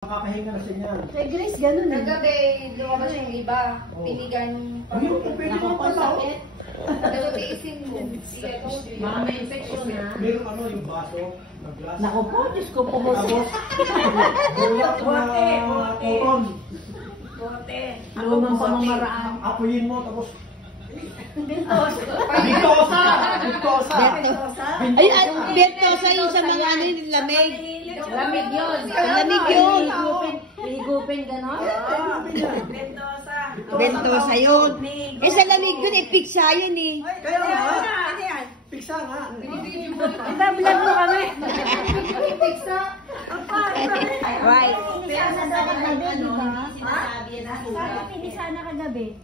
Makakahinga na siya. Kay Grace, ganun eh. Nagabi, lumabas yung iba. Pinigan. Pwede naman pala. Nagatiisin mo. Mga may infection na. Meron ano yung baso, na glass. Naku po, Diyos ko po mo. Bulak na koron. Bote. Ano mang pamamaraan. Apuyin mo, tapos... Bentosa. Bentosa! Bentosa! Ay, Bentosa yung sa mga ano yung lamig. Lamig yun. Lamig yun. Higupin gano'n? Bentosa. Bentosa yun. Eh sa lamig dun, piksa yun eh. Kaya nga! Piksa nga! Iba-vlog mo kami. Right. Sana daw kagabi, di ba? Sana pinisana kagabi.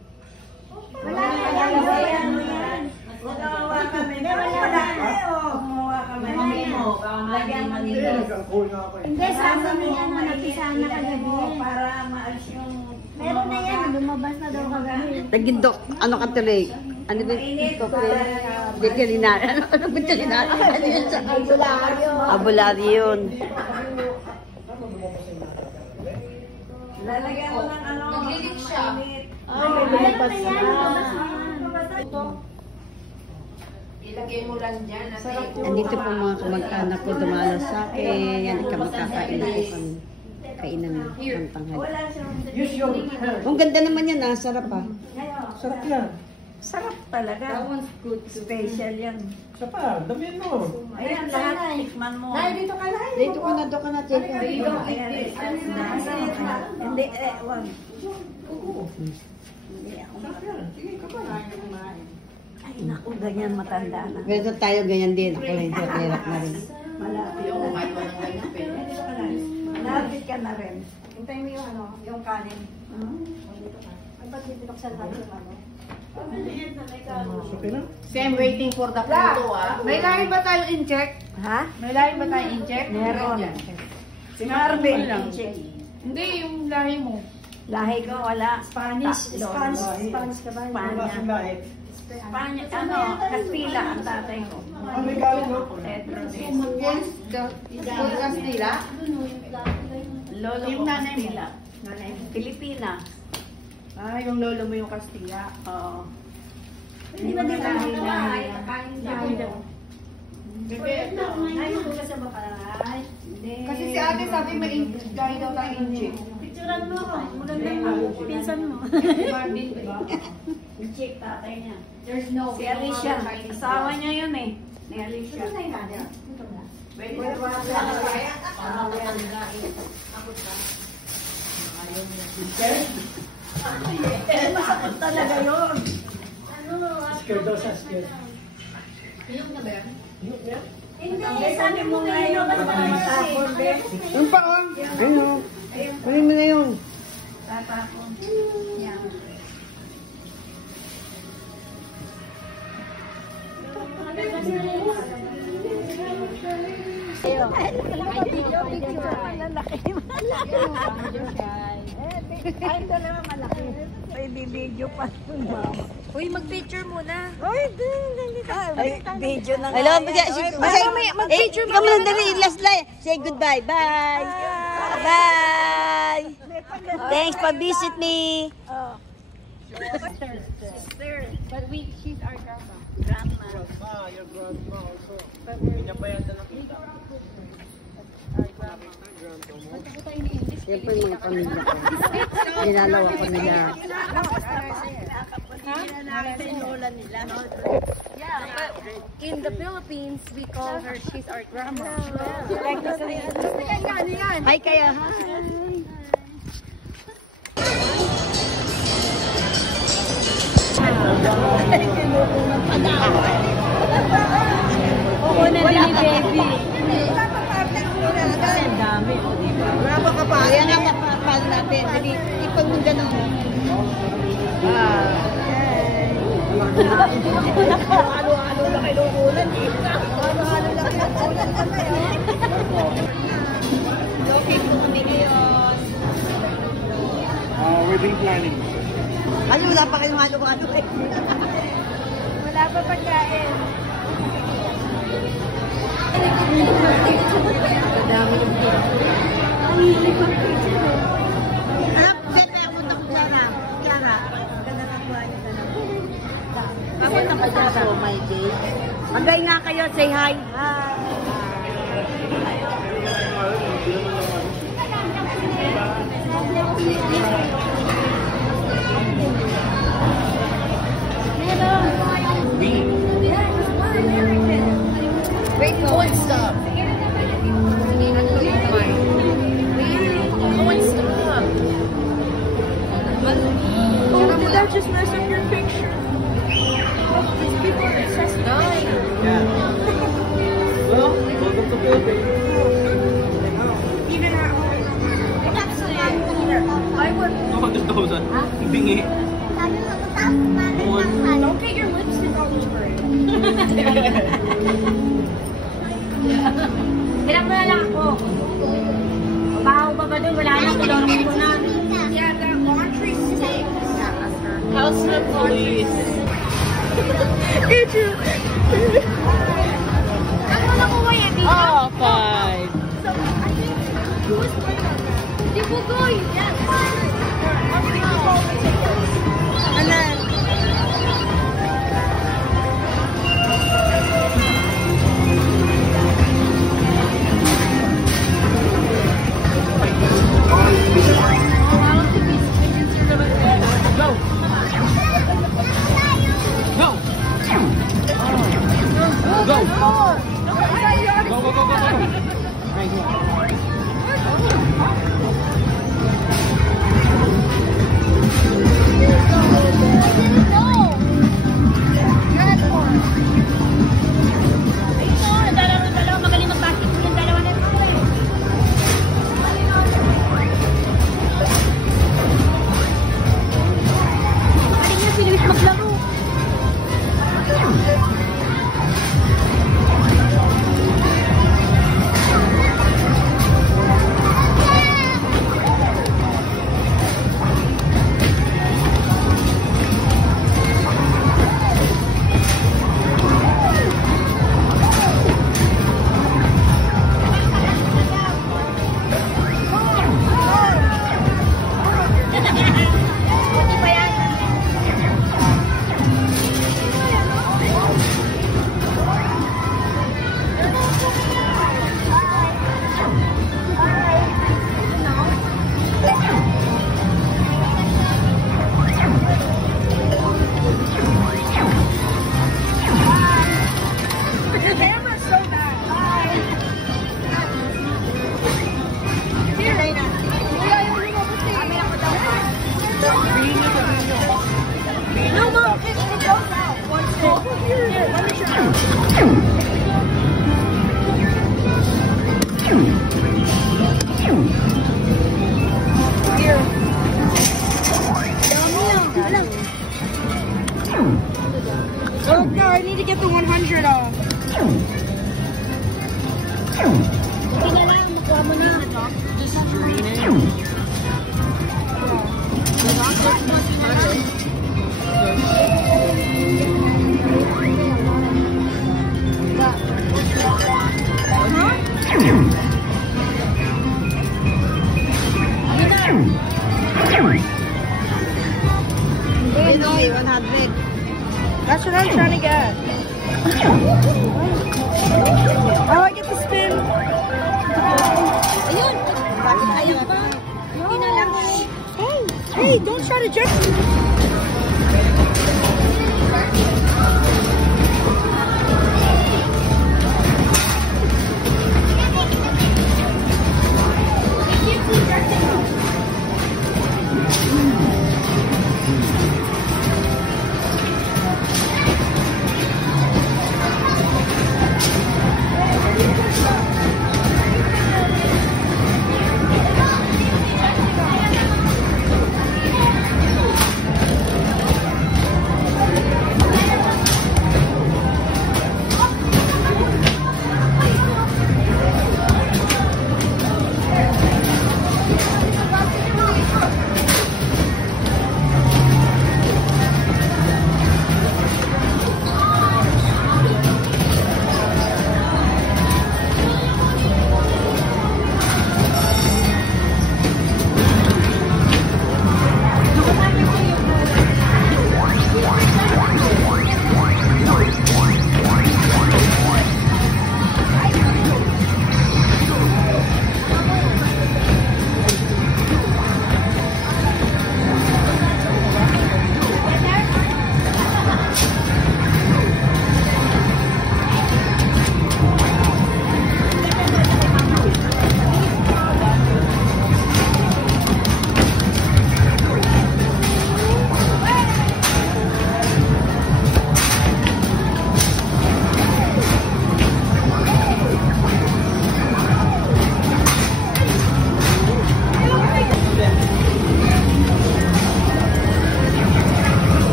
Wala na yan. Gumawa kami. Gumawa kami. Lagyan mo nito. Nag-cool nga ako eh. Hindi, sabi niya na napisana kagabi. Para maalis yung... Meron na yan, lumabas na daw kagabi. Nagindok, ano ka tuloy? Ano ba? Veterinar. Ano veterinar? Ano yun sa... Albularyo. Abularyo yun. Lalagyan mo ng ano. Naglilig siya. Ay, lumabas na yan. Ilagay mo lang dyan. Andito po mga kamag-anak ko dumalo sa akin. Yan, magkakain na po kami. Kainan na ng tanghali. Use your hand. Ang ganda naman yan, sarap ah. Sarap yan. Sarap talaga. Special yan. Isa pa, damihan mo. Ayan, lahat tikman mo. Dito ka na. Dito ka na, doon ka na, Teka. Ayan, hindi, wag. Ay, naku, ganyan matanda na. Pero tayo ganyan din. Ako rin, hirap na rin. Malapit. Malapit ka na rin. Hintayin mo yung ano, yung kanin. Ang pagpipinuksan natin yung ano. Okay na? I'm waiting for the photo May lahi ba tayong in-check? Ha? May lahi ba tayong in-check? Meron. Si Marvin. Hindi, yung lahi mo. Lahi ko, wala. Spanish. Spanish ka ba? Wala siyang lahit. Spanish, ano, Castilla ang tatay ko. Ano may galing mo? Pedro de Full Castilla? Lolo ko Castilla. Pilipina. Ah, yung lolo mo yung Castilla. Oo. Hindi ba din Lahi ako lahi. lahi daw. Ayaw ko sa bakalay. Kasi si ate sabi may lahi daw tayo inject. Picturean mo ako. Maganda yung pinsan mo. Marvin, diba? Check tatay niya. There's no Si Alicia. Asawa niya yun eh. Ni Alicia. Masakot talaga yun. Scared daw siya, scared. Yung na ba yan? Hindi, sabi mo ngayon. Tatapon, be. Yung pa oh. Ano? Kunin mo na yun. Tatapon. Yan. Ay, dalawa malaki. Ay, bibidyo pa. Uy, mag-picture muna. Ay, video na nga. Hello, yan. mag-picture mo. Ikaw dali, last line. Say goodbye. Bye. Bye. Thanks for visit me. But she's our grandma. Grandma. Ah, your grandma also. Pinabayatan na kita. Yan po yung mga pamilya ko. Nilalawa ko nila. Yeah, but in the Philippines, we call her, she's our grandma. Hi kayo. Hi. Kukunin din ni baby. Ang dami. Wala pa kapal. Kaya nga kapal natin. Dali, ipag mo gano'n. Halo-halo na kayo ulan eh. Halo-halo na kayo ulan na Looking po kami ngayon. Wedding planning. Ay, wala pa kayong halo-halo eh. Wala pa pagkain. Ang dami yung picture. Magay nga kayo, say hi. Wait, go and stop. Go and stop. Oh, did that just mess up your picture? These people are obsessed with it. Yeah. Well, welcome to Philippines. Even at home. It's actually I would. Oh, just those bingi. Don't get your lipstick all over it. Bilang mo na lang ako. Mabaho pa ba doon? Wala na. Tulungan mo na. Yeah, the laundry stick. House of Please. Ano na ko yan? Oh, five. So, I think who was going on that? Di po go. Yes. Anan? Go! Go! Go! Go, go, go, go, go. Right here. Magaling mag-basketball yung dalawa na ito eh. Galing niya si Luis maglaro. No, Mom, it goes out. One step. Here, let me show you. Here. Oh, no, I need to get the 100 off. Sige na lang, makuha mo na. Just draining. Hindi, 100. That's what I'm trying to get. Oh, I get the spin. Ayun! Bakit ayun? Hey, don't try to jerk me.